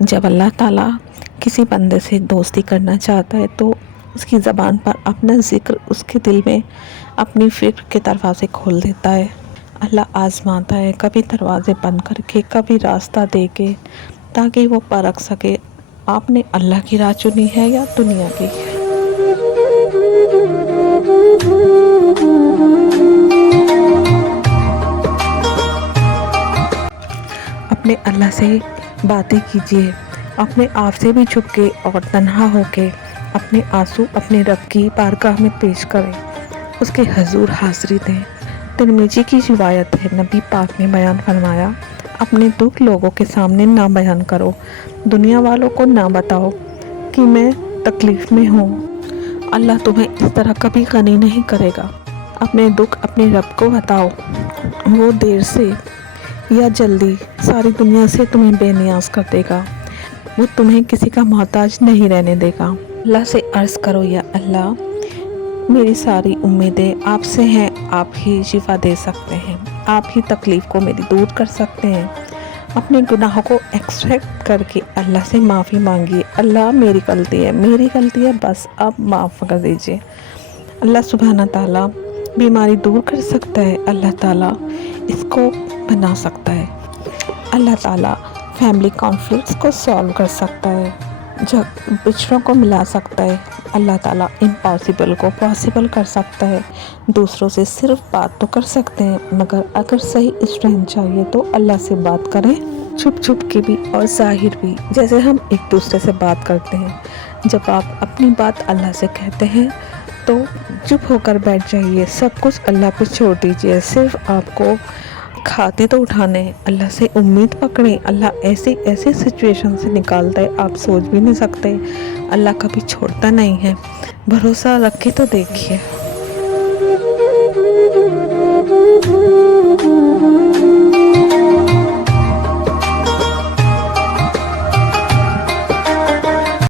جب اللہ تعالیٰ کسی بندے سے دوستی کرنا چاہتا ہے تو اس کی زبان پر اپنا ذکر اس کے دل میں اپنی فکر کے دروازے کھول دیتا ہے۔ اللہ آزماتا ہے، کبھی دروازے بند کر کے، کبھی راستہ دے کے، تاکہ وہ پرکھ سکے آپ نے اللہ کی راہ چنی ہے یا دنیا کی۔ اپنے اللہ سے باتیں کیجیے، اپنے آپ سے بھی چھپ کے اور تنہا ہو کے اپنے آنسو اپنے رب کی بارگاہ میں پیش کریں، اس کے حضور حاضری دیں۔ ترمذی کی روایت ہے، نبی پاک نے بیان فرمایا، اپنے دکھ لوگوں کے سامنے نہ بیان کرو، دنیا والوں کو نہ بتاؤ کہ میں تکلیف میں ہوں۔ اللہ تمہیں اس طرح کبھی غنی نہیں کرے گا۔ اپنے دکھ اپنے رب کو بتاؤ، وہ دیر سے یا جلدی ساری دنیا سے تمہیں بے نیاز کر دے گا، وہ تمہیں کسی کا محتاج نہیں رہنے دے گا۔ اللہ سے عرض کرو، یا اللہ میری ساری امیدیں آپ سے ہیں، آپ ہی شفا دے سکتے ہیں، آپ ہی تکلیف کو میری دور کر سکتے ہیں۔ اپنے گناہوں کو ایکسپٹ کر کے اللہ سے معافی مانگیے، اللہ میری غلطی ہے بس اب معاف کر دیجیے۔ اللہ سبحانہ تعالیٰ بیماری دور کر سکتا ہے، اللہ تعالیٰ اس کو بنا سکتا ہے، اللہ تعالیٰ فیملی کانفلکٹس کو سالو کر سکتا ہے، بچھڑوں کو ملا سکتا ہے، اللہ تعالیٰ امپاسبل کو پاسبل کر سکتا ہے۔ دوسروں سے صرف بات تو کر سکتے ہیں، مگر اگر صحیح اسٹرینتھ چاہیے تو اللہ سے بات کریں، چھپ چھپ کے بھی اور ظاہر بھی، جیسے ہم ایک دوسرے سے بات کرتے ہیں۔ جب آپ اپنی بات اللہ سے کہتے ہیں تو چپ ہو کر بیٹھ جائیے، سب کچھ اللہ پہ چھوڑ دیجیے، صرف آپ کو کھاتے تو اٹھانے ہیں، اللہ سے امید پکڑیں، اللہ ایسی سچویشن سے نکالتا ہے آپ سوچ بھی نہیں سکتے۔ اللہ کبھی چھوڑتا نہیں ہے، بھروسہ رکھ کے تو دیکھیے۔